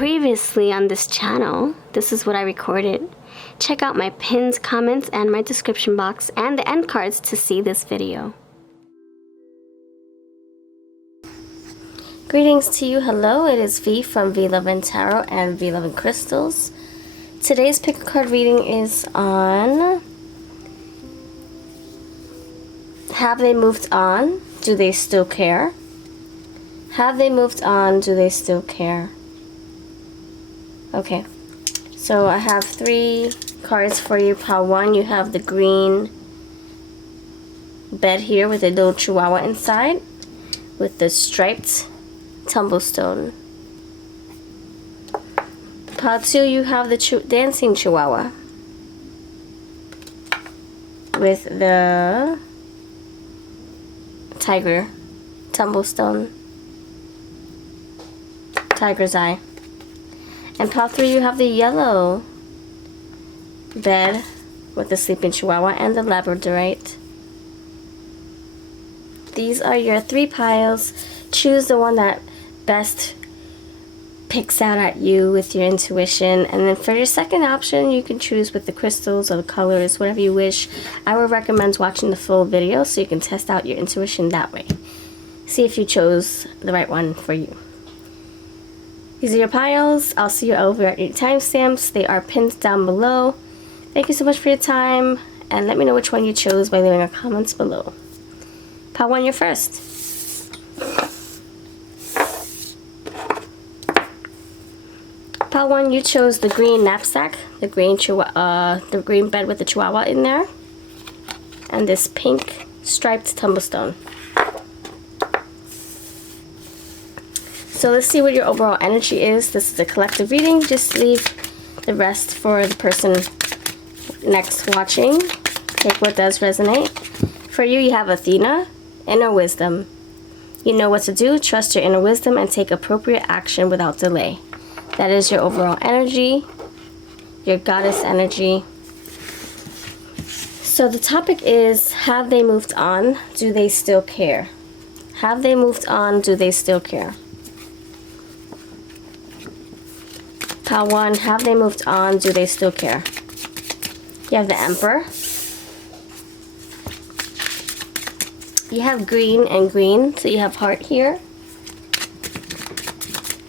Previously on this channel, this is what I recorded. Check out my pinned comments and my description box and the end cards to see this video. Greetings to you. Hello, it is V from VLoveCrystals and VLoveCrystals. Today's pick a card reading is on have they moved on? Do they still care? Have they moved on? Do they still care? Okay, so I have 3 cards for you. Pile 1, you have the green bed here with a little chihuahua inside with the striped tumblestone. Pile 2, you have the dancing chihuahua with the tiger tumblestone, tiger's eye. And pile 3, you have the yellow bed with the sleeping chihuahua and the labradorite. These are your 3 piles. Choose the one that best picks out at you with your intuition. And then for your second option, you can choose with the crystals or the colors, whatever you wish. I would recommend watching the full video so you can test out your intuition that way. See if you chose the right one for you. These are your piles. I'll see you over at your timestamps. They are pinned down below. Thank you so much for your time, and let me know which one you chose by leaving a comment below. Pile 1, you're first. Pile 1, you chose the green knapsack, the green bed with the chihuahua in there, and this pink striped tumblestone. So let's see what your overall energy is. This is a collective reading. Just leave the rest for the person next watching. Take what does resonate. For you, you have Athena, inner wisdom. You know what to do. Trust your inner wisdom and take appropriate action without delay. That is your overall energy, your goddess energy. So the topic is, have they moved on? Do they still care? Have they moved on? Do they still care? Pile 1, have they moved on? Do they still care? You have the Emperor. You have green and green, so you have heart here.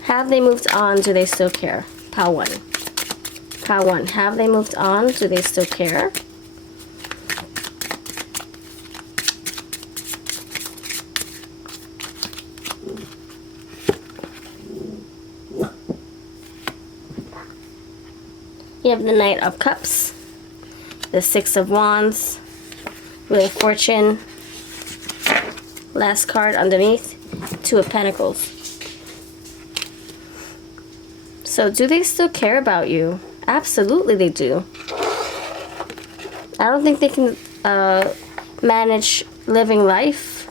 Have they moved on? Do they still care? Pile 1. Pile 1, have they moved on? Do they still care? You have the Knight of Cups, the 6 of Wands, Wheel of Fortune, last card underneath, 2 of Pentacles. So do they still care about you? Absolutely they do. I don't think they can manage living life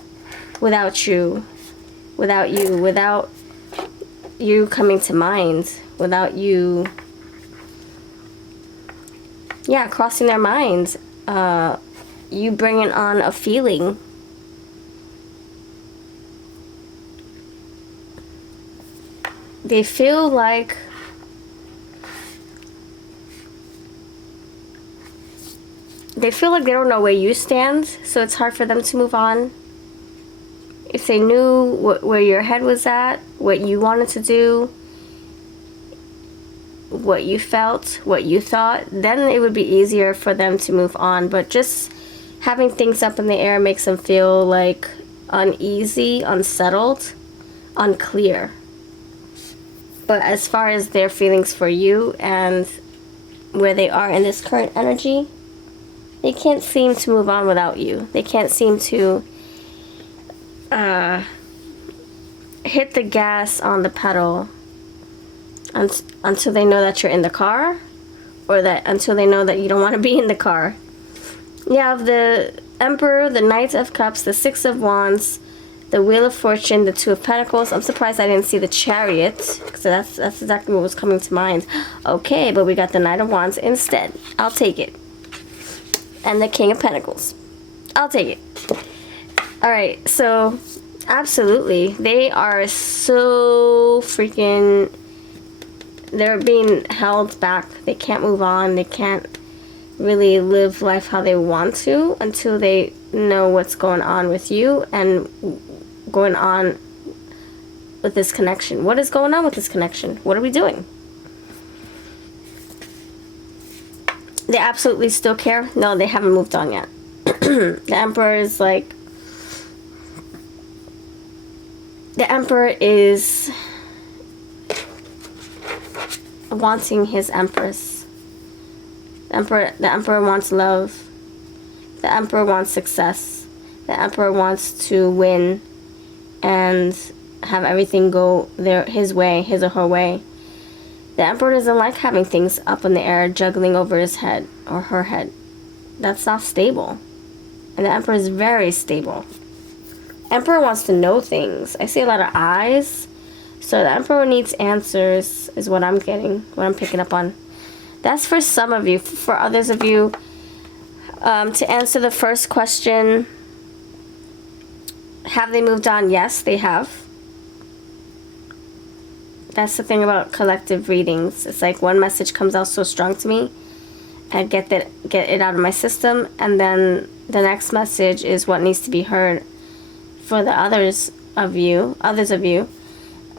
without you coming to mind, without you crossing their minds, you bringing on a feeling. They feel like they don't know where you stand, so it's hard for them to move on. If they knew where your head was at, what you wanted to do, what you felt, what you thought, then it would be easier for them to move on. But just having things up in the air makes them feel like uneasy, unsettled, unclear. But as far as their feelings for you and where they are in this current energy, they can't seem to move on without you. They can't seem to hit the gas on the pedal until they know that you're in the car, or that until they know that you don't want to be in the car. You have the Emperor, the Knight of Cups, the 6 of Wands, the Wheel of Fortune, the 2 of Pentacles. I'm surprised I didn't see the Chariot, because that's exactly what was coming to mind. Okay, but we got the Knight of Wands instead. I'll take it. And the King of Pentacles. I'll take it. Alright, so absolutely. They are so freaking they're being held back. They can't move on. They can't really live life how they want to until they know what's going on with you and going on with this connection. What is going on with this connection? What are we doing? They absolutely still care? No, they haven't moved on yet. The Emperor is like... The Emperor is wanting his Empress. The Emperor wants love. The Emperor wants success. The Emperor wants to win and have everything go his way, his or her way. The Emperor doesn't like having things up in the air, juggling over his head or her head. That's not stable. And the Emperor is very stable. Emperor wants to know things. I see a lot of eyes. So the Emperor needs answers, is what I'm getting, what I'm picking up on. That's for some of you. For others of you, to answer the first question, have they moved on? Yes, they have. That's the thing about collective readings. It's like one message comes out so strong to me, I get it out of my system, and then the next message is what needs to be heard for the others of you.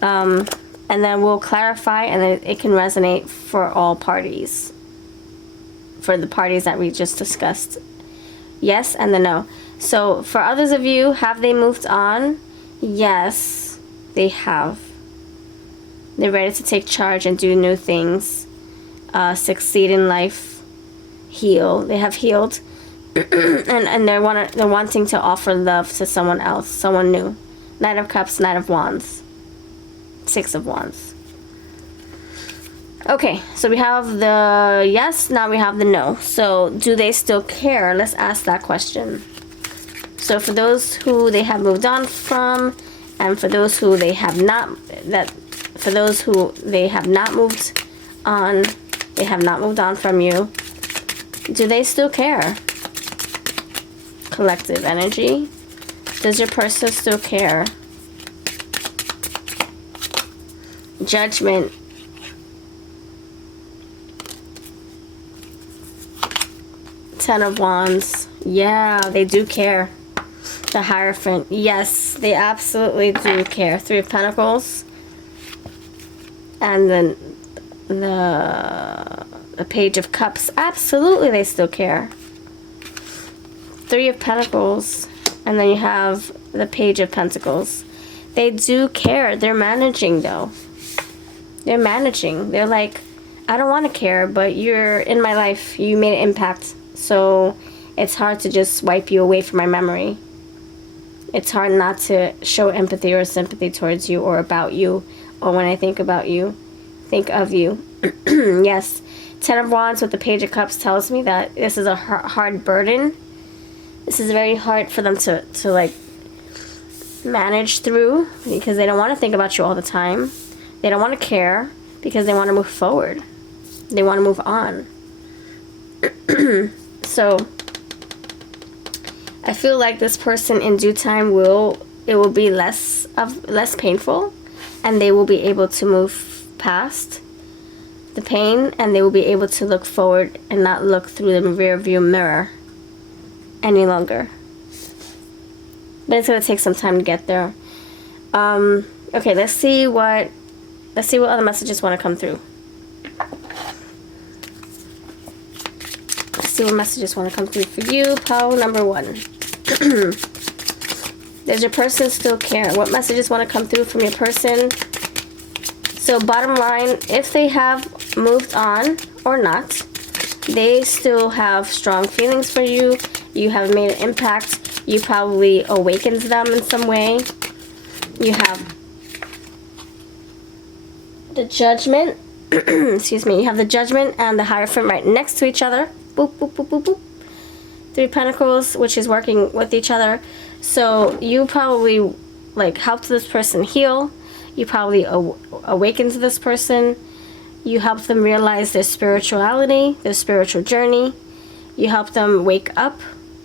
And then we'll clarify, and then it can resonate for all parties. For the parties that we just discussed. Yes and the no. So for others of you, have they moved on? Yes, they have. They're ready to take charge and do new things. Succeed in life. Heal. They have healed. and they're wanting to offer love to someone else. Someone new. Knight of Cups, Knight of Wands. Six of Wands. Okay, so we have the yes, now we have the no. So do they still care? Let's ask that question. So for those who they have moved on from, and for those who they have not, for those who they have not moved on, they have not moved on from you, do they still care? Collective energy. Does your person still care? Judgment. Ten of Wands. Yeah, they do care. The Hierophant. Yes, they absolutely do care. Three of Pentacles. And then the Page of Cups. Absolutely, they still care. Three of Pentacles. And then you have the Page of Pentacles. They do care. They're managing, though. They're managing. They're like, I don't want to care, but you're in my life. You made an impact. So it's hard to just wipe you away from my memory. It's hard not to show empathy or sympathy towards you or about you. Or when I think about you, think of you. Yes. Ten of Wands with the Page of Cups tells me that this is a hard burden. This is very hard for them to like manage through, because they don't want to think about you all the time. They don't want to care because they want to move forward. They want to move on. So I feel like this person in due time will be less painful, and they will be able to move past the pain, and they will be able to look forward and not look through the rear view mirror any longer. But it's going to take some time to get there. Okay, let's see what other messages want to come through. Let's see what messages want to come through for you. Pile number 1. Does your person still care? What messages want to come through from your person? So bottom line, if they have moved on or not, they still have strong feelings for you. You have made an impact. You probably awakened them in some way. You have the Judgment. Excuse me. You have the Judgment and the Hierophant right next to each other. Boop, boop, boop, boop, boop. Three Pentacles, which is working with each other. So you probably like helped this person heal. You probably awakened this person. You helped them realize their spirituality, their spiritual journey. You helped them wake up.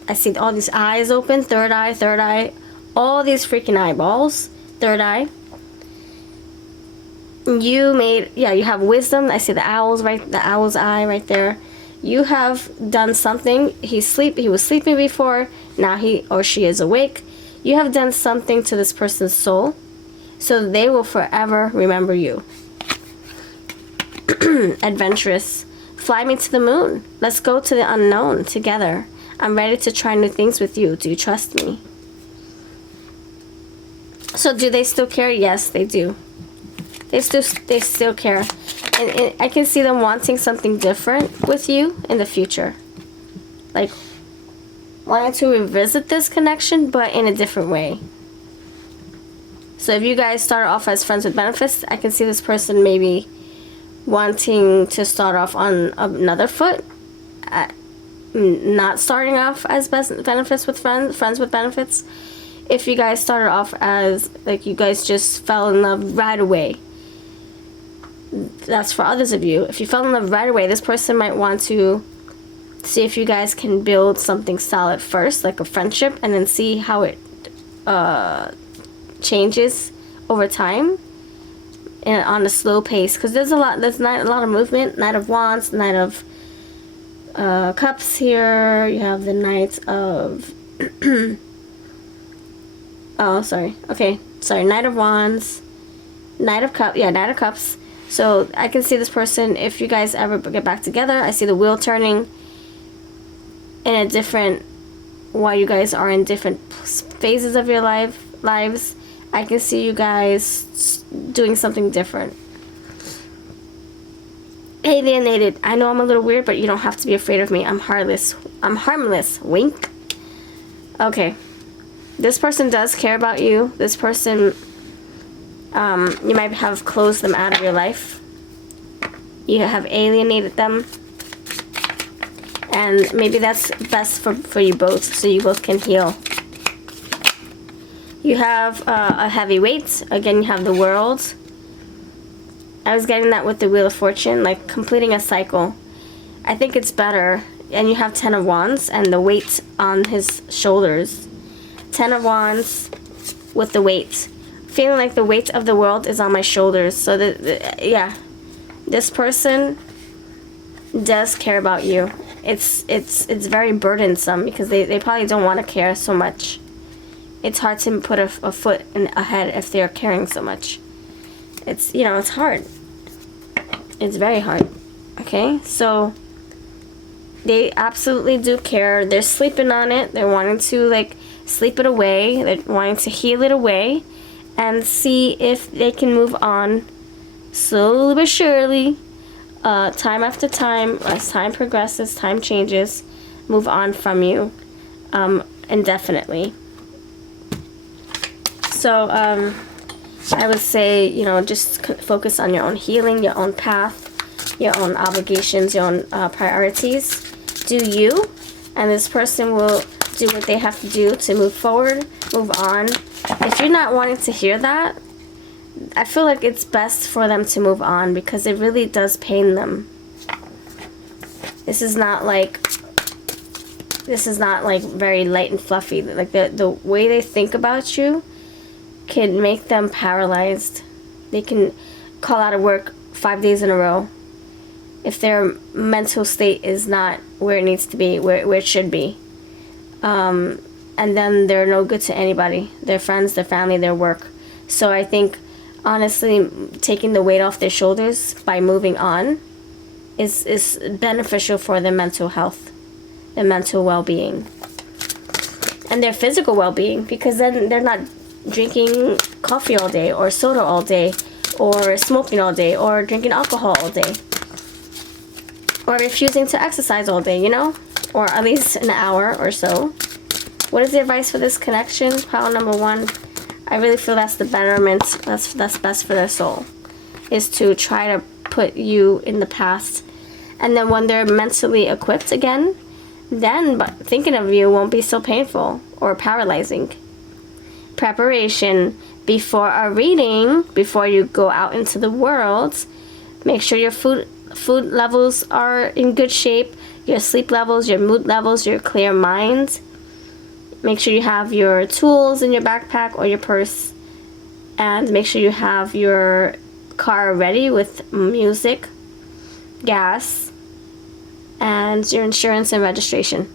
I see all these eyes open. Third eye. All these freaking eyeballs. Third eye. you made, yeah, you have wisdom. I see the owl's eye right there. You have done something. He was sleeping before. Now he or she is awake. You have done something to this person's soul, so they will forever remember you. Adventurous. Fly me to the moon. Let's go to the unknown together. I'm ready to try new things with you. Do you trust me? So do they still care? Yes, they do. They still care. And I can see them wanting something different with you in the future. Like, wanting to revisit this connection, but in a different way. So if you guys start off as friends with benefits, I can see this person maybe wanting to start off on another foot. Not starting off as benefits with friends with benefits. If you guys started off as, like, you guys just fell in love right away. That's for others of you. If you fell in love right away, this person might want to see if you guys can build something solid first, like a friendship, and then see how it changes over time and on a slow pace. Because there's a lot of movement. Knight of Wands, Knight of Cups here. You have the Knight of oh, sorry. Okay, sorry. Knight of Wands, Knight of Cups. Yeah, Knight of Cups. So I can see this person, if you guys ever get back together, I see the wheel turning in a different, while you guys are in different phases of your lives. I can see you guys doing something different. Alienated. I know I'm a little weird, but you don't have to be afraid of me. I'm harmless. Wink. Okay. This person does care about you. This person, you might have closed them out of your life. You have alienated them. And maybe that's best for you both, so you both can heal. You have a heavy weight. Again, you have the World. I was getting that with the Wheel of Fortune, like completing a cycle. I think it's better. And you have 10 of Wands and the weight on his shoulders. 10 of Wands with the weight. Feeling like the weight of the world is on my shoulders. So, yeah. This person does care about you. It's very burdensome because they probably don't want to care so much. It's hard to put a foot ahead if they're caring so much. It's, you know, it's hard. It's very hard. Okay, so they absolutely do care. They're sleeping on it. They're wanting to, like, sleep it away. They're wanting to heal it away and see if they can move on slowly but surely, time after time, as time progresses, time changes, move on from you indefinitely. So I would say, you know, just focus on your own healing, your own path, your own obligations, your own priorities. Do you, and this person will do what they have to do to move forward, move on. If you're not wanting to hear that, I feel like it's best for them to move on because it really does pain them. This is not like very light and fluffy. Like the way they think about you can make them paralyzed. They can call out of work 5 days in a row if their mental state is not where it needs to be, where it should be. And then they're no good to anybody, their friends, their family, their work. So I think, honestly, taking the weight off their shoulders by moving on is beneficial for their mental health, their mental well-being, and their physical well-being, because then they're not drinking coffee all day, or soda all day, or smoking all day, or drinking alcohol all day, or refusing to exercise all day, you know, or at least an hour or so. What is the advice for this connection? Pile number 1. I really feel that's the betterment, that's best for their soul, is to try to put you in the past, and then when they're mentally equipped again, then thinking of you won't be so painful or paralyzing. Preparation. Before a reading, before you go out into the world, make sure your food levels are in good shape, your sleep levels, your mood levels, your clear mind. Make sure you have your tools in your backpack or your purse, and make sure you have your car ready with music, gas, and your insurance and registration.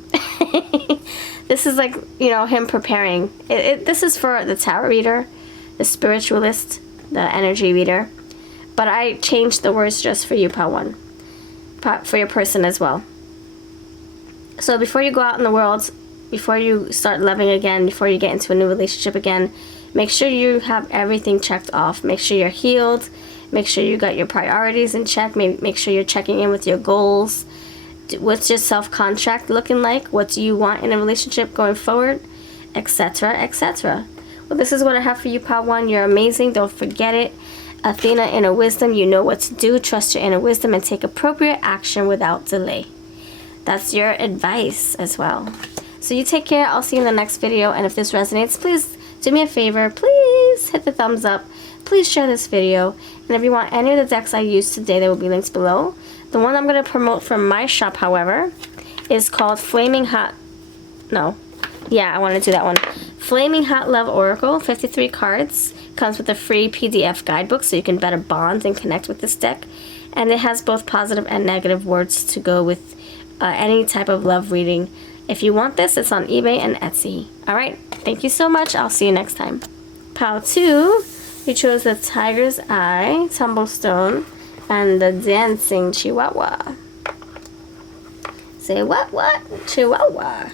This is like, you know, him preparing. This is for the tarot reader, the spiritualist, the energy reader. But I changed the words just for you, Pile 1. For your person as well. So before you go out in the world, before you start loving again, before you get into a new relationship again, make sure you have everything checked off. Make sure you're healed. Make sure you got your priorities in check. Make sure you're checking in with your goals. What's your self-contract looking like? What do you want in a relationship going forward? Etc., etc. Well, this is what I have for you, Pile 1. You're amazing. Don't forget it. Athena, inner wisdom. You know what to do. Trust your inner wisdom and take appropriate action without delay. That's your advice as well. So you take care. I'll see you in the next video. And if this resonates, please do me a favor. Please hit the thumbs up. Please share this video. And if you want any of the decks I used today, there will be links below. The one I'm going to promote from my shop, however, is called Flaming Hot. No. Yeah, I want to do that one. Flaming Hot Love Oracle. 53 cards. Comes with a free PDF guidebook so you can better bond and connect with this deck. And it has both positive and negative words to go with any type of love reading. If you want this, it's on eBay and Etsy. Alright, thank you so much. I'll see you next time. Pile 2, you chose the Tiger's Eye, Tumblestone, and the Dancing Chihuahua. Say what? Chihuahua.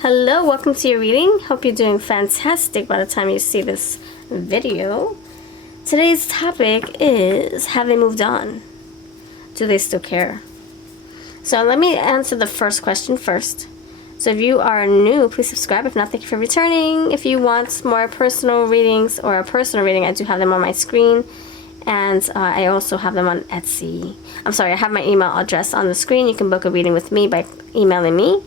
Hello, welcome to your reading. Hope you're doing fantastic by the time you see this video. Today's topic is, have they moved on? Do they still care? So let me answer the first question first. So if you are new, please subscribe. If not, thank you for returning. If you want more personal readings or a personal reading, I do have them on my screen. And I also have them on Etsy. I'm sorry, I have my email address on the screen. You can book a reading with me by emailing me,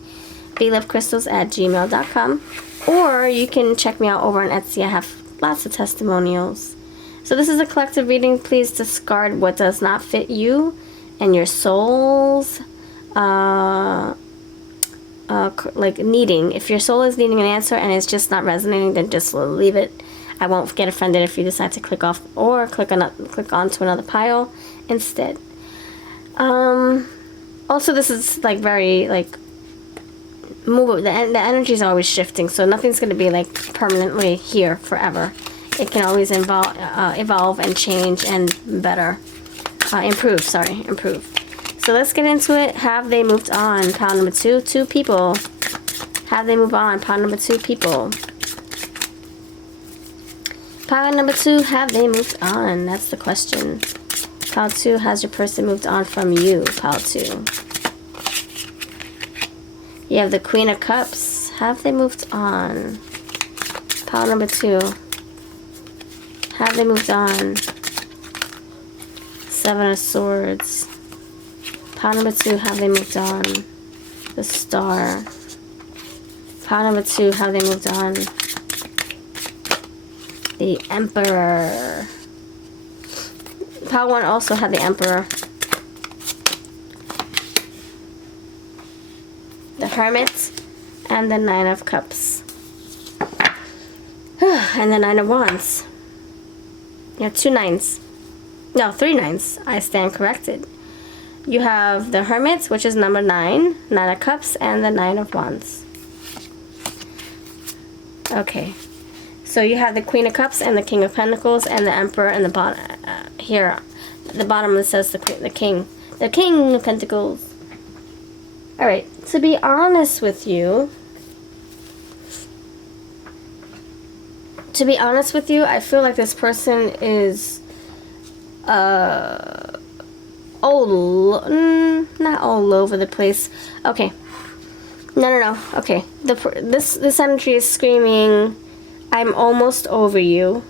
VLoveCrystals@gmail.com. Or you can check me out over on Etsy. I have lots of testimonials. So this is a collective reading. Please discard what does not fit you and your soul's like needing. If your soul is needing an answer and it's just not resonating, then just leave it. I won't get offended if you decide to click off or click onto another pile instead. Also, this is like very like the energy is always shifting, so nothing's going to be like permanently here forever. It can always evolve and change and better improve. So let's get into it. Have they moved on? Pile number 2, 2 people. Have they moved on? Pile number 2 people. Pile number 2, have they moved on? That's the question. Pile 2, has your person moved on from you? Pile 2. You have the Queen of Cups. Have they moved on? Pile number 2. Have they moved on? 7 of Swords. Pile number 2, have they moved on? The Star. Pile number 2, have they moved on? The Emperor. Pile 1 also had the Emperor. The Hermit. And the 9 of Cups. And the 9 of Wands. You have 2 9s. No, 3 9s. I stand corrected. You have the Hermit, which is number 9, 9 of Cups, and the 9 of Wands. Okay. So you have the Queen of Cups and the King of Pentacles and the Emperor and the bottom here. At the bottom it says the King of Pentacles. All right. To be honest with you, I feel like this person is not all over the place. Okay. No. Okay. This energy is screaming, I'm almost over you,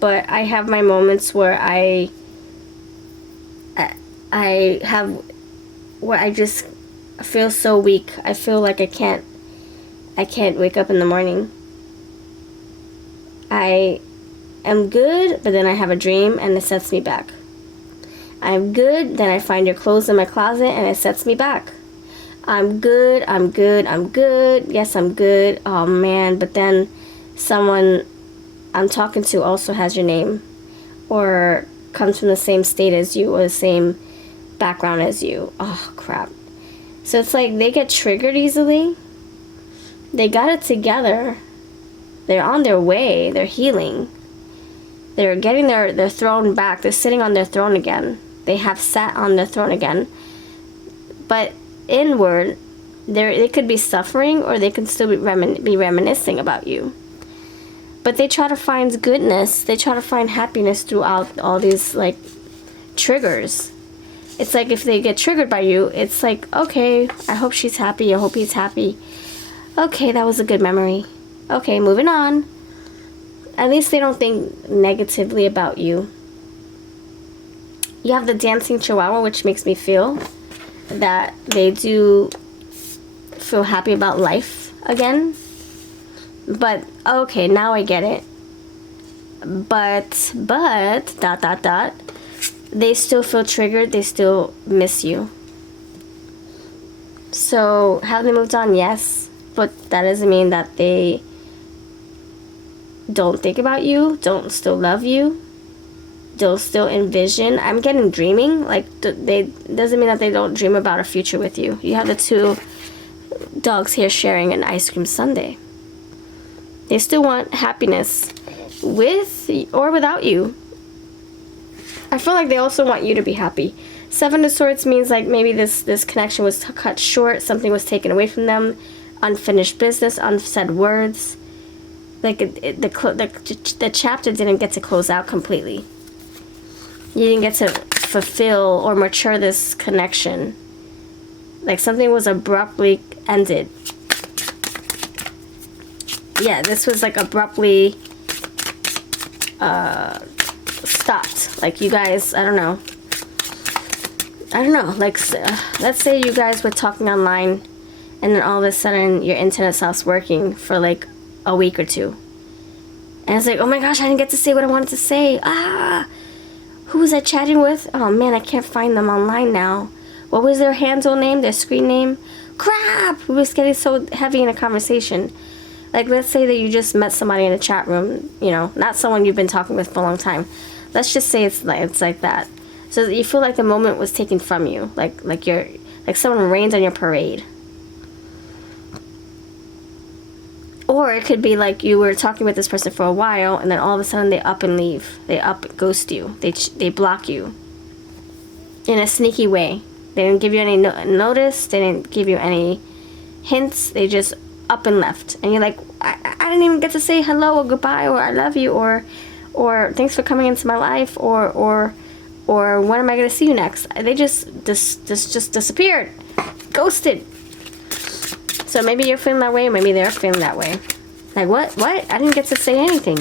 but I have my moments where I just feel so weak. I feel like I can't wake up in the morning. I am good, but then I have a dream and it sets me back. I'm good, then I find your clothes in my closet and it sets me back. I'm good. Yes, I'm good. Oh man, but then someone I'm talking to also has your name or comes from the same state as you or the same background as you. Oh, crap. So it's like they get triggered easily. They got it together. They're on their way. They're healing. They're getting their throne back. They're sitting on their throne again. They have sat on their throne again. But inward, they could be suffering, or they could still be reminiscing about you. But they try to find goodness. They try to find happiness throughout all these, like, triggers. It's like if they get triggered by you, it's like, okay, I hope she's happy. I hope he's happy. Okay, that was a good memory. Okay, moving on. At least they don't think negatively about you. You have the dancing chihuahua, which makes me feel that they do feel happy about life again. But, okay, now I get it. But, they still feel triggered. They still miss you. So, have they moved on? Yes. But that doesn't mean that they don't think about you, don't still love you, don't still envision. I'm getting dreaming. Like, they doesn't mean that they don't dream about a future with you. You have the two dogs here sharing an ice cream sundae. They still want happiness with or without you. I feel like they also want you to be happy. Seven of Swords means like maybe this connection was cut short, something was taken away from them, unfinished business, unsaid words. Like the chapter didn't get to close out completely. You didn't get to fulfill or mature this connection. Like something was abruptly ended. Yeah, this was like abruptly stopped. Like you guys, I don't know. Like let's say you guys were talking online, and then all of a sudden your internet stops working for like a week or two. And it's like, oh my gosh, I didn't get to say what I wanted to say. Who was I chatting with? Oh man, I can't find them online now. What was their handle name, their screen name? Crap! We was getting so heavy in a conversation. Like, let's say that you just met somebody in a chat room, you know, not someone you've been talking with for a long time. Let's just say it's like that. So that you feel like the moment was taken from you. Like someone rained on your parade. Or it could be like you were talking with this person for a while, and then all of a sudden they up and leave. They ghost you. They block you. In a sneaky way. They didn't give you any notice. They didn't give you any hints. They just up and left. And you're like, I didn't even get to say hello or goodbye or I love you or thanks for coming into my life or when am I going to see you next? They just disappeared. Ghosted. So maybe you're feeling that way, or maybe they're feeling that way. Like, what? I didn't get to say anything.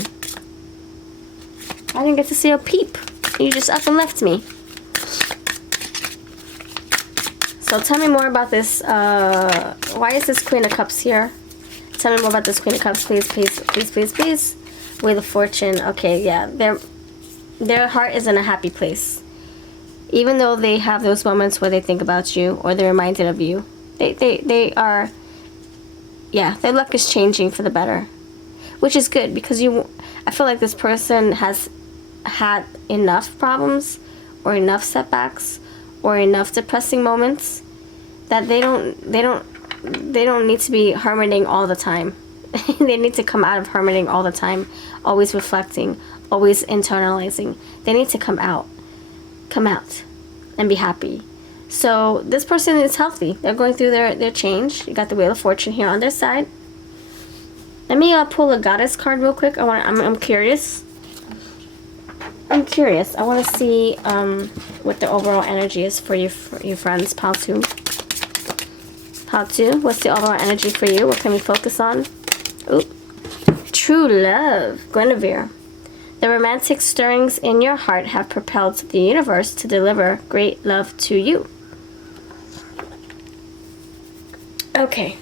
I didn't get to say a peep. You just up and left me. So tell me more about this. Why is this Queen of Cups here? Tell me more about this Queen of Cups, please, please, please, please, please. Wheel of Fortune. Okay, yeah. Their heart is in a happy place. Even though they have those moments where they think about you or they're reminded of you. They are... Yeah, their luck is changing for the better. Which is good because I feel like this person has had enough problems or enough setbacks or enough depressing moments that they don't need to be hermiting all the time. They need to come out of hermiting all the time, always reflecting, always internalizing. They need to come out and be happy. So this person is healthy. They're going through their change. You got the Wheel of Fortune here on their side. Let me pull a Goddess card real quick. I'm curious. I want to see what the overall energy is for your friends. Pile 2. What's the overall energy for you? What can we focus on? Ooh. True love. Guinevere. The romantic stirrings in your heart have propelled the universe to deliver great love to you. Okay.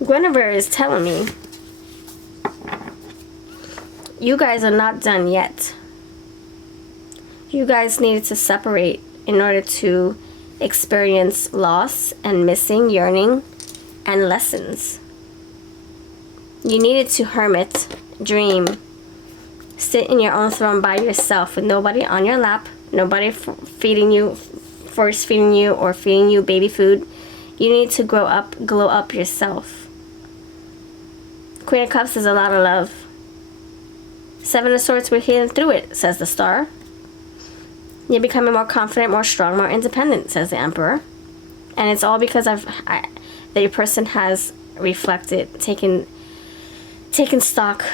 Guinevere is telling me you guys are not done yet. You guys needed to separate in order to experience loss and missing, yearning, and lessons. You needed to hermit, dream, Sit in your own throne by yourself with nobody on your lap, nobody feeding you, force feeding you, or feeding you baby food. You need to glow up yourself. Queen of Cups is a lot of love. Seven of Swords, we're healing through it, says the Star. You're becoming more confident, more strong, more independent, says the Emperor. And it's all because that your person has reflected, taken stock,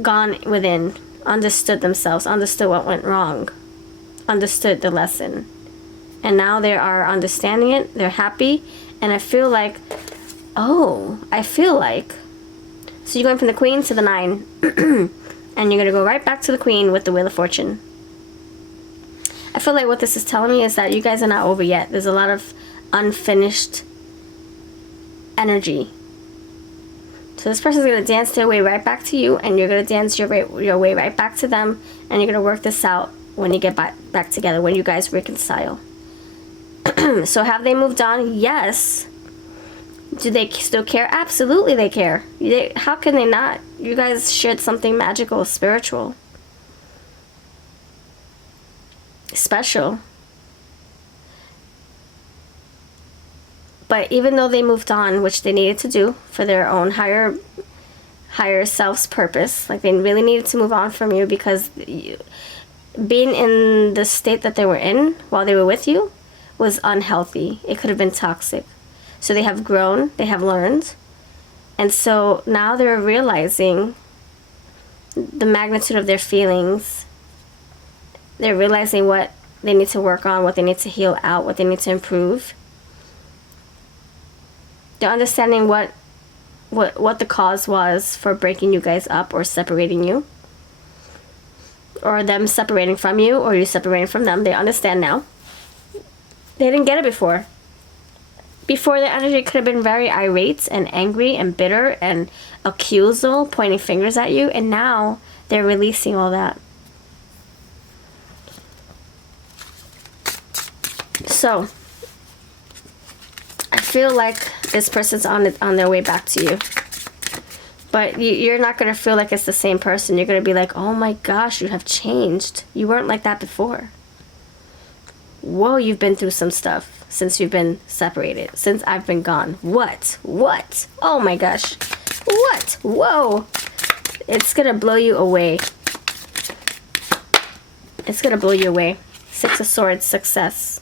gone within, understood themselves, understood what went wrong, understood the lesson. And now they are understanding it, they're happy, and I feel like, so you're going from the Queen to the 9, and you're going to go right back to the Queen with the Wheel of Fortune. I feel like what this is telling me is that you guys are not over yet. There's a lot of unfinished energy. So this person's going to dance their way right back to you, and you're going to dance your way right back to them, and you're going to work this out when you get back together, when you guys reconcile. So have they moved on? Yes. Do they still care? Absolutely they care. How can they not? You guys shared something magical, spiritual, special. But even though they moved on, which they needed to do for their own higher self's purpose, like they really needed to move on from you, because being in the state that they were in while they were with you was unhealthy. It could have been toxic. So they have grown, they have learned, and so now they're realizing the magnitude of their feelings. They're realizing what they need to work on, what they need to heal out, what they need to improve. They're understanding what the cause was for breaking you guys up, or separating you, or them separating from you, or you separating from them. They understand now. They didn't get it before. Before, their energy could have been very irate and angry and bitter and accusal, pointing fingers at you, and now they're releasing all that. So I feel like this person's on their way back to you. But you're not going to feel like it's the same person. You're going to be like, oh my gosh, you have changed. You weren't like that before. Whoa, you've been through some stuff since you've been separated. Since I've been gone. What? Oh my gosh. What? Whoa. It's going to blow you away. It's going to blow you away. 6 of Swords, success.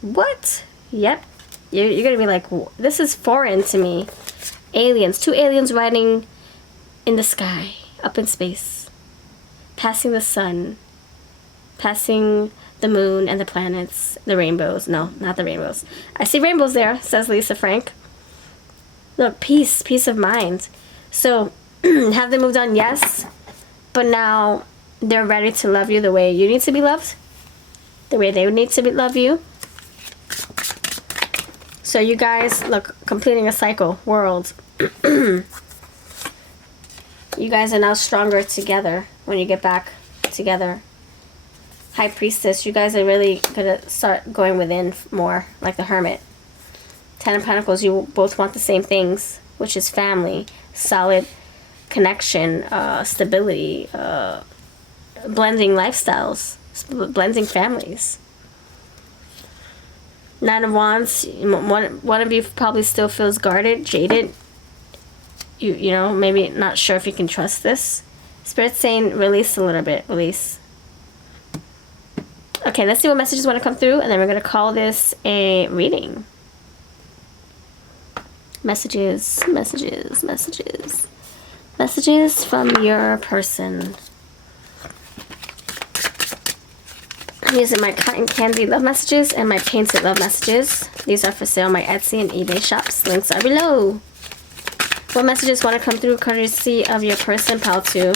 What? Yep. You're going to be like, this is foreign to me. Aliens. 2 aliens riding in the sky. Up in space. Passing the sun. Passing the moon and the planets. The rainbows. No, not the rainbows. I see rainbows there, says Lisa Frank. Look, peace. Peace of mind. So, have they moved on? Yes. But now they're ready to love you the way you need to be loved. The way they would need to love you. So you guys, look, completing a cycle, world. You guys are now stronger together when you get back together. High Priestess, you guys are really going to start going within more, like the Hermit. 10 of Pentacles, you both want the same things, which is family, solid connection, stability, blending lifestyles, blending families. 9 of Wands, one of you probably still feels guarded, jaded. You know, maybe not sure if you can trust this. Spirit's saying release a little bit, release. Okay, let's see what messages want to come through, and then we're going to call this a reading. Messages from your person. I'm using my cotton candy love messages and my painted love messages. These are for sale on my Etsy and eBay shops. Links are below. What messages want to come through courtesy of your person, pile 2?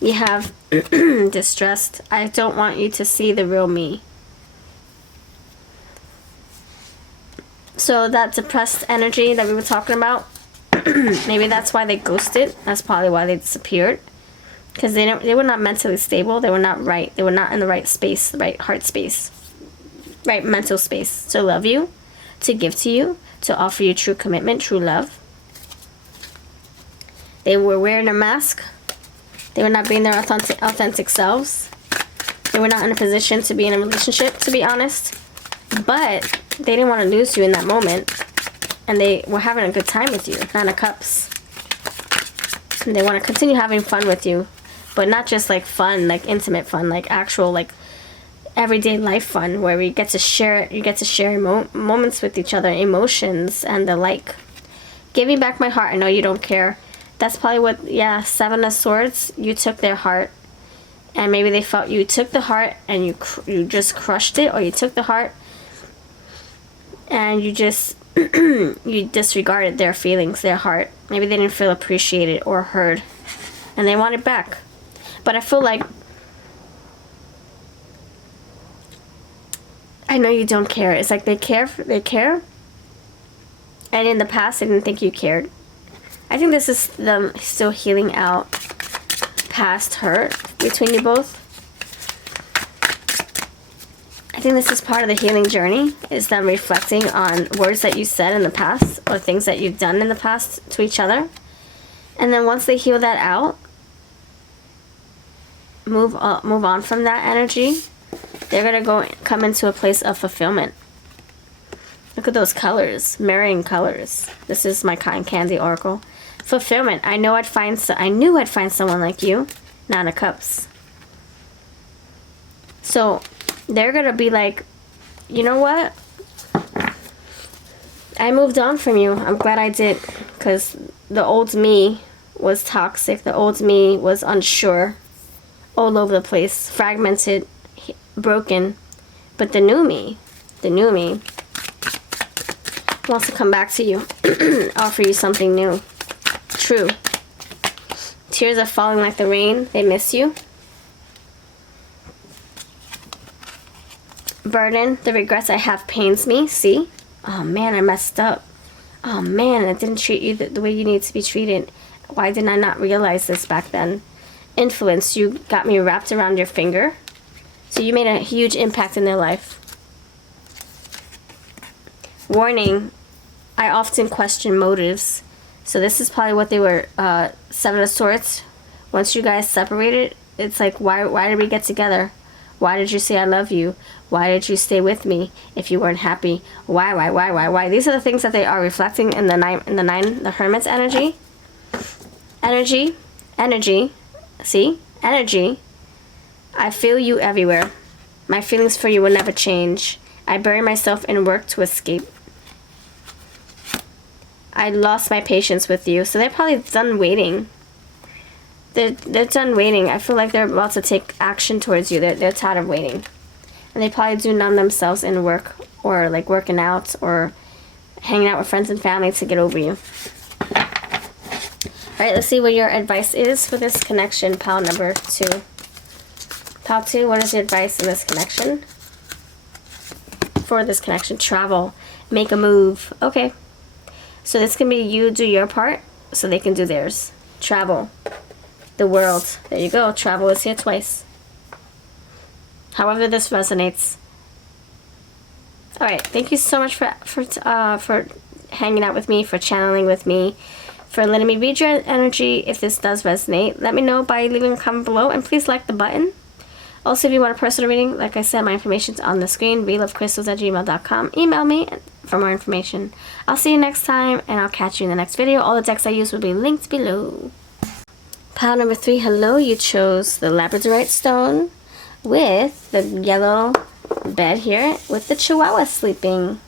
You have distressed. I don't want you to see the real me. So that depressed energy that we were talking about, maybe that's why they ghosted. That's probably why they disappeared. Because they were not mentally stable. They were not right. They were not in the right space, the right heart space, right mental space to love you, to give to you, to offer you true commitment, true love. They were wearing a mask. They were not being their authentic selves. They were not in a position to be in a relationship, to be honest. But they didn't want to lose you in that moment. And they were having a good time with you. Nine of Cups. And they want to continue having fun with you. But not just like fun, like intimate fun, like actual like everyday life fun where you get to share moments with each other, emotions and the like. Give me back my heart. I know you don't care. That's probably what, yeah, Seven of Swords. You took their heart. And maybe they felt you took the heart and you just crushed it, or you took the heart and you just you disregarded their feelings, their heart. Maybe they didn't feel appreciated or heard, and they want it back. But I feel like, I know you don't care. It's like they care, and in the past they didn't think you cared. I think this is them still healing out past hurt between you both. I think this is part of the healing journey, is them reflecting on words that you said in the past or things that you've done in the past to each other. And then once they heal that out, move on from that energy, they're going to come into a place of fulfillment. Look at those colors, mirroring colors. This is my Cotton Candy Oracle. Fulfillment. I knew I'd find someone like you. Nine of Cups. So they're gonna be like, you know what? I moved on from you. I'm glad I did, because the old me was toxic. The old me was unsure, all over the place, fragmented, broken. But the new me wants to come back to you, offer you something new. True. Tears are falling like the rain. They miss you. Burden. The regrets I have pains me. See? Oh man, I messed up. Oh man, I didn't treat you the way you need to be treated. Why didn't I not realize this back then? Influence. You got me wrapped around your finger. So you made a huge impact in their life. Warning. I often question motives. So this is probably what they were, Seven of Swords. Once you guys separated, it's like, why did we get together? Why did you say I love you? Why did you stay with me if you weren't happy? Why? These are the things that they are reflecting in the nine, the Hermit's energy. Energy. See? Energy. I feel you everywhere. My feelings for you will never change. I bury myself in work to escape. I lost my patience with you. So they're probably done waiting. They're done waiting. I feel like they're about to take action towards you. They're tired of waiting. And they probably do numb themselves in work, or like working out, or hanging out with friends and family to get over you. Alright, let's see what your advice is for this connection, pile number 2. Pile 2, what is your advice in this connection? For this connection, travel. Make a move. Okay. So this can be you do your part, so they can do theirs. Travel. The world. There you go. Travel is here twice. However this resonates. Alright, thank you so much for hanging out with me, for channeling with me, for letting me read your energy. If this does resonate, let me know by leaving a comment below, and please like the button. Also, if you want a personal reading, like I said, my information's on the screen, VLoveCrystals@gmail.com. Email me for more information. I'll see you next time, and I'll catch you in the next video. All the decks I use will be linked below. Pile number 3, hello, you chose the labradorite stone with the yellow bed here with the chihuahua sleeping.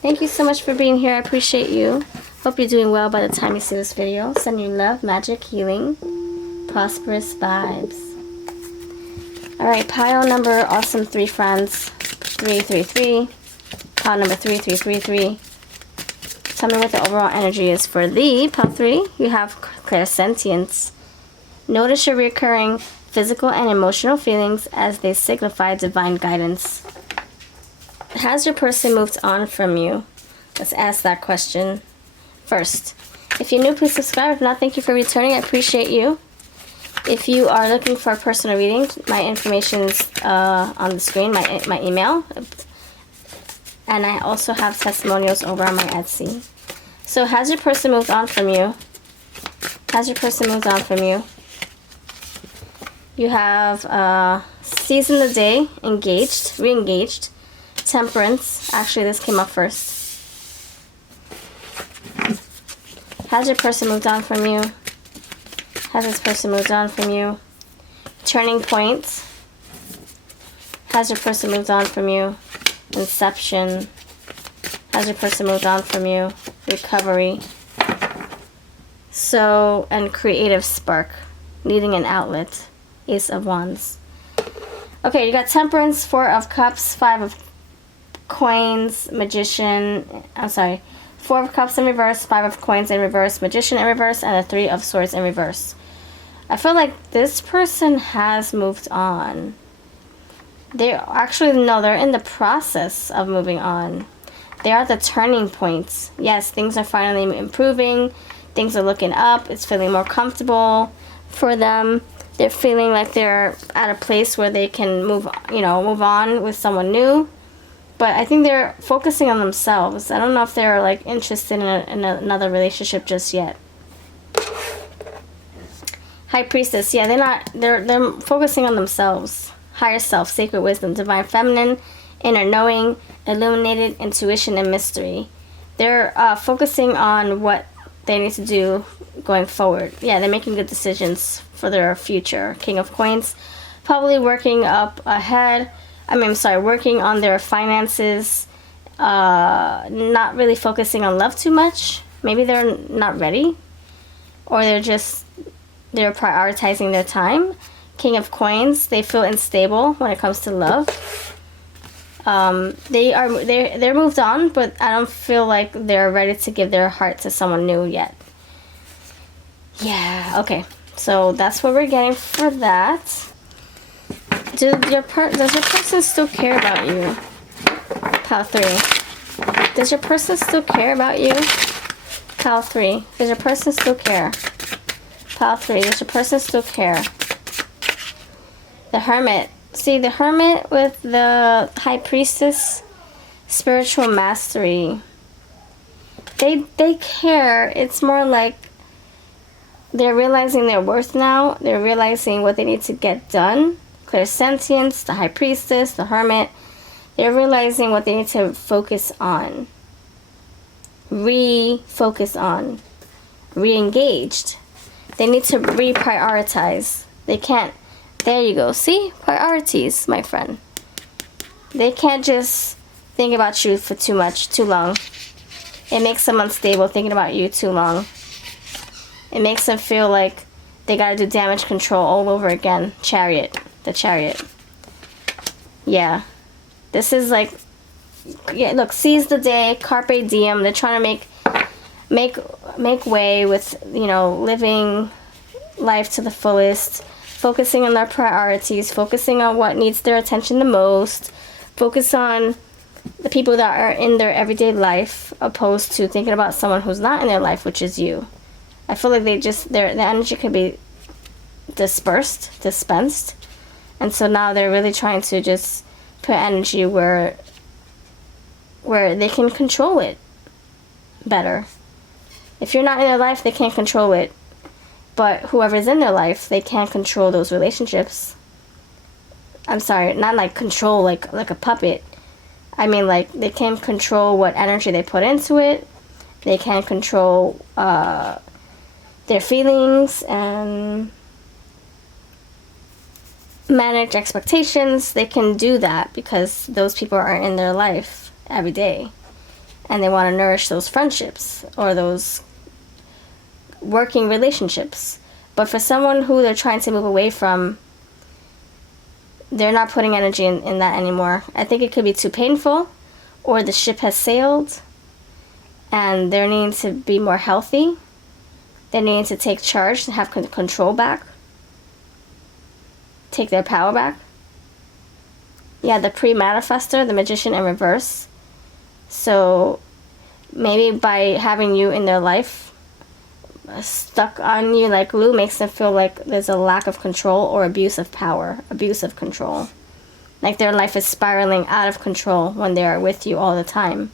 Thank you so much for being here. I appreciate you. Hope you're doing well by the time you see this video. Send you love, magic, healing, prosperous vibes. Alright, pile number awesome 3 friends, 333. Pile number 3333. Tell me what the overall energy is for the pile 3. You have clairsentience. Notice your recurring physical and emotional feelings as they signify divine guidance. Has your person moved on from you? Let's ask that question first. If you're new, please subscribe. If not, thank you for returning. I appreciate you. If you are looking for a personal reading, my information is on the screen, my email. And I also have testimonials over on my Etsy. So has your person moved on from you? Has your person moved on from you? You have season the day, engaged, re-engaged, temperance. Actually, this came up first. Has your person moved on from you? Has this person moved on from you? Turning point. Has your person moved on from you? Inception. Has your person moved on from you? Recovery. So, and creative spark. Needing an outlet. Ace of Wands. Okay, you got Temperance, Four of Cups, Five of Coins, Magician. I'm sorry. Four of Cups in reverse, Five of Coins in reverse, Magician in reverse, and a Three of Swords in reverse. I feel like this person has moved on. They're in the process of moving on. They are at the turning points. Yes, things are finally improving. Things are looking up. It's feeling more comfortable for them. They're feeling like they're at a place where they can move on with someone new. But I think they're focusing on themselves. I don't know if they're like interested in another relationship just yet. High Priestess. Yeah, they're focusing on themselves. Higher self, sacred wisdom, divine feminine, inner knowing, illuminated intuition, and mystery. They're focusing on what they need to do going forward. Yeah, they're making good decisions for their future. King of Coins. Probably working working on their finances, not really focusing on love too much. Maybe they're not ready, or they're prioritizing their time. King of Coins, they feel unstable when it comes to love. They're moved on, but I don't feel like they're ready to give their heart to someone new yet. Yeah, okay. So that's what we're getting for that. Does your person still care about you? Pile 3. Does your person still care about you? Pile 3. Does your person still care? Pile 3. Does your person still care? The Hermit. See, the Hermit with the High Priestess, spiritual mastery. They care. It's more like they're realizing their worth now. They're realizing what they need to get done. Clairsentience, the High Priestess, the Hermit. They're realizing what they need to focus on. Refocus on. Re-engaged. They need to reprioritize. They can't. There you go. See? Priorities, my friend. They can't just think about you for too long. It makes them unstable thinking about you too long. It makes them feel like they gotta do damage control all over again. Chariot. The Chariot. Yeah. This is like... Yeah, look. Seize the day. Carpe diem. They're trying to make way with, living life to the fullest. Focusing on their priorities, focusing on what needs their attention the most, focus on the people that are in their everyday life, opposed to thinking about someone who's not in their life, which is you. I feel like their energy could be dispensed, and so now they're really trying to just put energy where they can control it better. If you're not in their life, they can't control it. But whoever's in their life, they can't control those relationships. I'm sorry, not like control like a puppet. I mean like they can't control what energy they put into it. They can't control their feelings and manage expectations. They can do that because those people are in their life every day. And they want to nourish those friendships or those working relationships. But for someone who they're trying to move away from, they're not putting energy in that anymore. I think it could be too painful, or the ship has sailed and they're needing to be more healthy. They're needing to take charge and have control back, take their power back. Yeah, the pre-manifestor, the Magician in reverse. So maybe by having you in their life stuck on you like glue makes them feel like there's a lack of control or abuse of power, abuse of control. Like their life is spiraling out of control when they're with you all the time.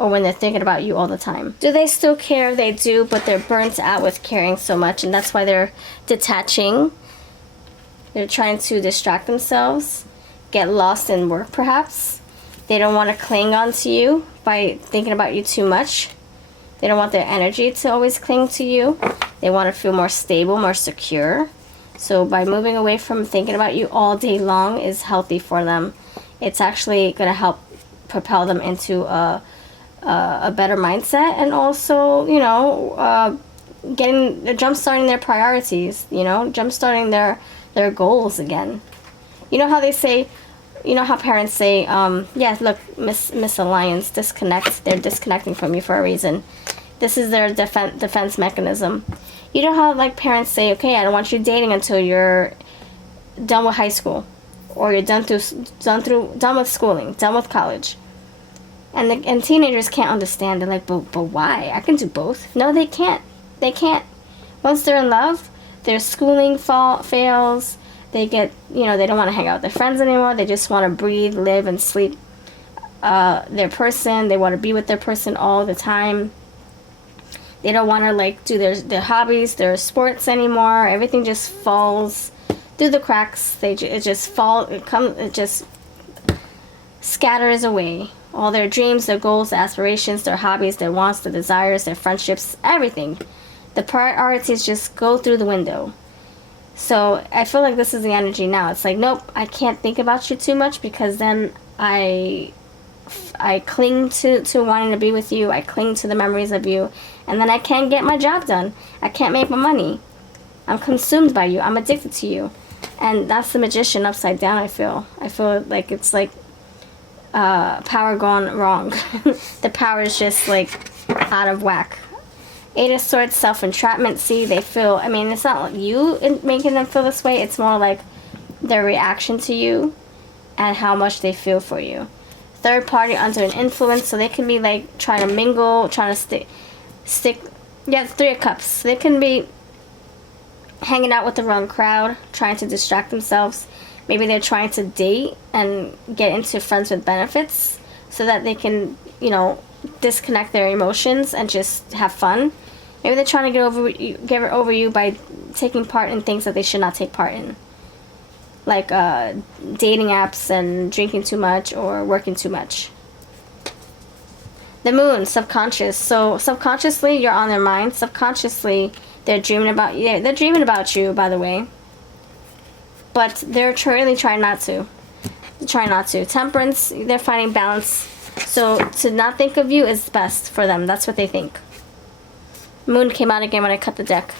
or when they're thinking about you all the time. Do they still care? They do, but they're burnt out with caring so much, and that's why they're detaching. They're trying to distract themselves, get lost in work perhaps. They don't want to cling on to you by thinking about you too much. They don't want their energy to always cling to you. They want to feel more stable, more secure. So by moving away from thinking about you all day long is healthy for them. It's actually going to help propel them into a better mindset, and also, you know, jump-starting their priorities, you know, jump-starting their goals again. You know how they say, you know how parents say, yeah, look, Miss Alliance, disconnect. They're disconnecting from you for a reason. This is their defense mechanism. You know how, like, parents say, okay, I don't want you dating until you're done with high school, or you're done with schooling, done with college. And teenagers can't understand. They're like, but why? I can do both. No, they can't. They can't. Once they're in love, their schooling fails. They get, you know, they don't want to hang out with their friends anymore. They just want to breathe, live, and sleep their person. They want to be with their person all the time. They don't want to, like, do their hobbies, their sports anymore. Everything just falls through the cracks. It just scatters away. All their dreams, their goals, their aspirations, their hobbies, their wants, their desires, their friendships, everything. The priorities just go through the window. So I feel like this is the energy now. It's like, nope, I can't think about you too much, because then I cling to wanting to be with you. I cling to the memories of you. And then I can't get my job done. I can't make my money. I'm consumed by you. I'm addicted to you. And that's the Magician upside down, I feel. I feel like it's like power gone wrong. The power is just like out of whack. Eight of Swords, self-entrapment. See, they feel, I mean, it's not like you making them feel this way. It's more like their reaction to you and how much they feel for you. Third party under an influence, so they can be like trying to mingle, trying to stick. Yeah, Three of Cups. They can be hanging out with the wrong crowd, trying to distract themselves. Maybe they're trying to date and get into friends with benefits so that they can, you know, disconnect their emotions and just have fun. Maybe they're trying to get over you by taking part in things that they should not take part in, like dating apps and drinking too much or working too much. The Moon, subconscious. So subconsciously, you're on their mind. Subconsciously, they're dreaming about you. They're dreaming about you, by the way. But they're really trying not to. Temperance, they're finding balance. So to not think of you is best for them. That's what they think. Moon came out again when I cut the deck.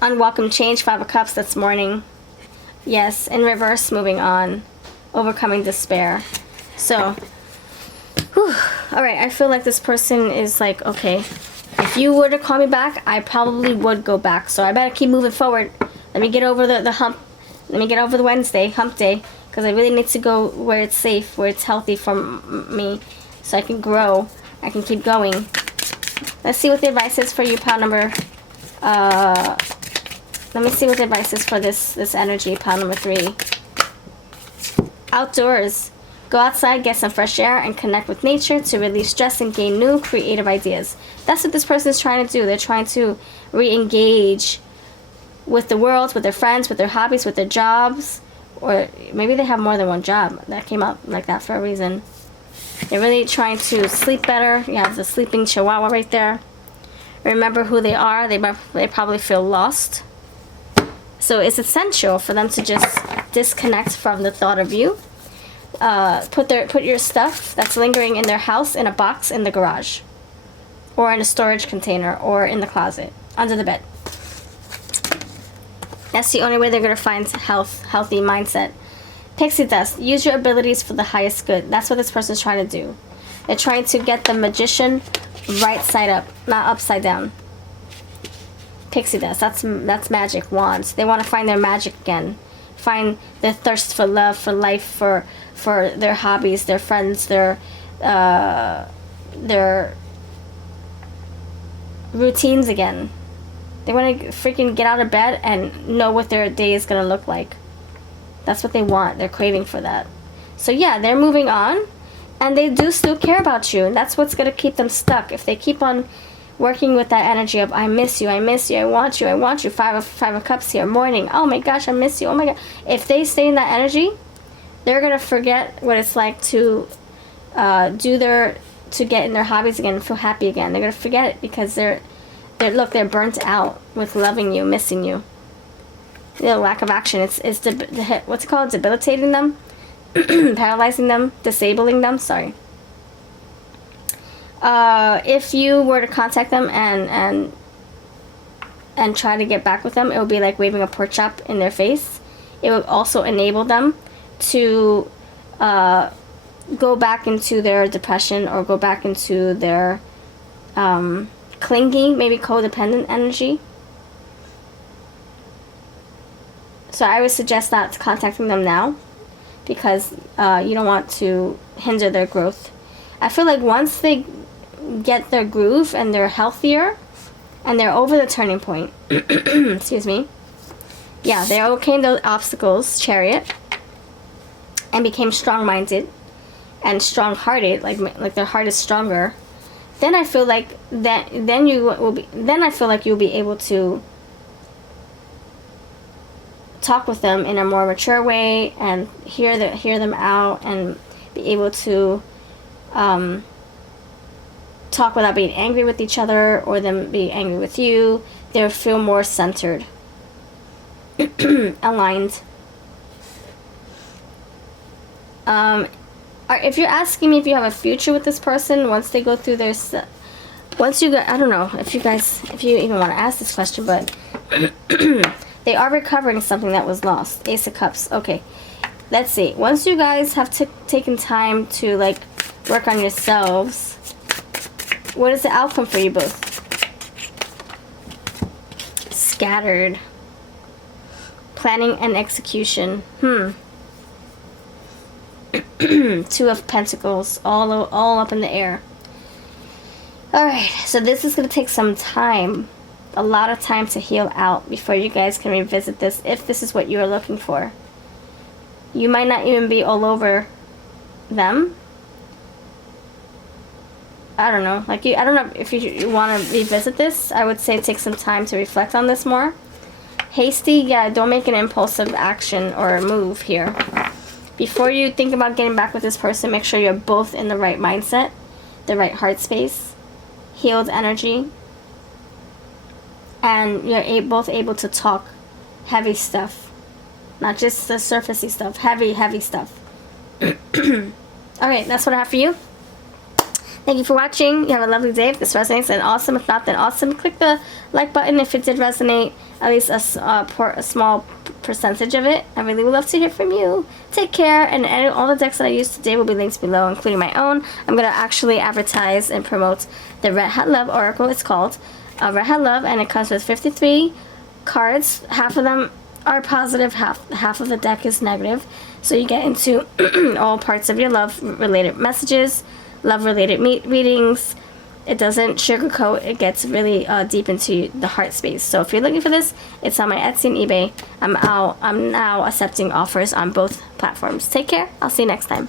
Unwelcome change, Five of Cups, that's mourning. Yes, in reverse, moving on. Overcoming despair. So, alright, I feel like this person is like, okay, if you were to call me back, I probably would go back. So I better keep moving forward. Let me get over the hump. Let me get over the Wednesday, hump day. Because I really need to go where it's safe, where it's healthy for me. So I can grow. I can keep going. Let's see what the advice is for you, pile number... let me see what the advice is for this energy, pile number 3. Outdoors. Go outside, get some fresh air, and connect with nature to release stress and gain new creative ideas. That's what this person is trying to do. They're trying to re-engage with the world, with their friends, with their hobbies, with their jobs. Or maybe they have more than one job. That came out like that for a reason. They're really trying to sleep better. You have the sleeping chihuahua right there. Remember who they are. They probably feel lost. So it's essential for them to just disconnect from the thought of you. Put your stuff that's lingering in their house in a box in the garage, or in a storage container, or in the closet, under the bed. That's the only way they're going to find healthy mindset. Pixie dust. Use your abilities for the highest good. That's what this person's trying to do. They're trying to get the Magician right side up, not upside down. Pixie dust. That's magic. Wands. They want to find their magic again. Find their thirst for love, for life, for their hobbies, their friends, their routines again. They want to freaking get out of bed and know what their day is going to look like. That's what they want. They're craving for that. So yeah, they're moving on. And they do still care about you, and that's what's going to keep them stuck. If they keep on working with that energy of I miss you, I miss you, I want you, I want you, five of cups here, morning, oh my gosh, I miss you, oh my god. If they stay in that energy, they're going to forget what it's like to to get in their hobbies again and feel happy again. They're going to forget it because they're burnt out with loving you, missing you. The lack of action, it's what's it called, debilitating them, paralyzing them, disabling them, sorry. If you were to contact them and try to get back with them, it would be like waving a pork chop in their face. It would also enable them to go back into their depression or go back into their clingy, maybe codependent energy. So I would suggest not contacting them now because you don't want to hinder their growth. I feel like once they get their groove and they're healthier and they're over the turning point, excuse me, yeah, they overcame those obstacles, chariot, and became strong-minded and strong-hearted, like their heart is stronger, then I feel like I feel like you'll be able to talk with them in a more mature way and hear them out and be able to talk without being angry with each other or them being angry with you. They'll feel more centered, aligned. If you're asking me if you have a future with this person once they go through their I don't know if you even want to ask this question, but they are recovering something that was lost. Ace of Cups. Okay, let's see. Once you guys have taken time to like work on yourselves, what is the outcome for you both? Scattered. Planning and execution. Two of Pentacles, all up in the air. Alright, so this is going to take some time. A lot of time to heal out before you guys can revisit this, if this is what you are looking for. You might not even be all over them. I don't know. I don't know if you want to revisit this. I would say take some time to reflect on this more. Hasty, yeah, don't make an impulsive action or move here. Before you think about getting back with this person, make sure you're both in the right mindset, the right heart space, healed energy, and you're both able to talk heavy stuff. Not just the surfacey stuff, heavy stuff. Alright, that's what I have for you. Thank you for watching. You have a lovely day. If this resonates, then awesome. If not, then awesome. Click the like button if it did resonate, at least a small percentage of it. I really would love to hear from you. Take care, and all the decks that I used today will be linked below, including my own. I'm going to actually advertise and promote the Red Hat Love Oracle. It's called Red Hat Love, and it comes with 53 cards. Half of them are positive, half of the deck is negative. So you get into all parts of your love-related messages, love-related readings. It doesn't sugarcoat. It gets really deep into the heart space. So if you're looking for this, it's on my Etsy and eBay. I'm now accepting offers on both platforms. Take care. I'll see you next time.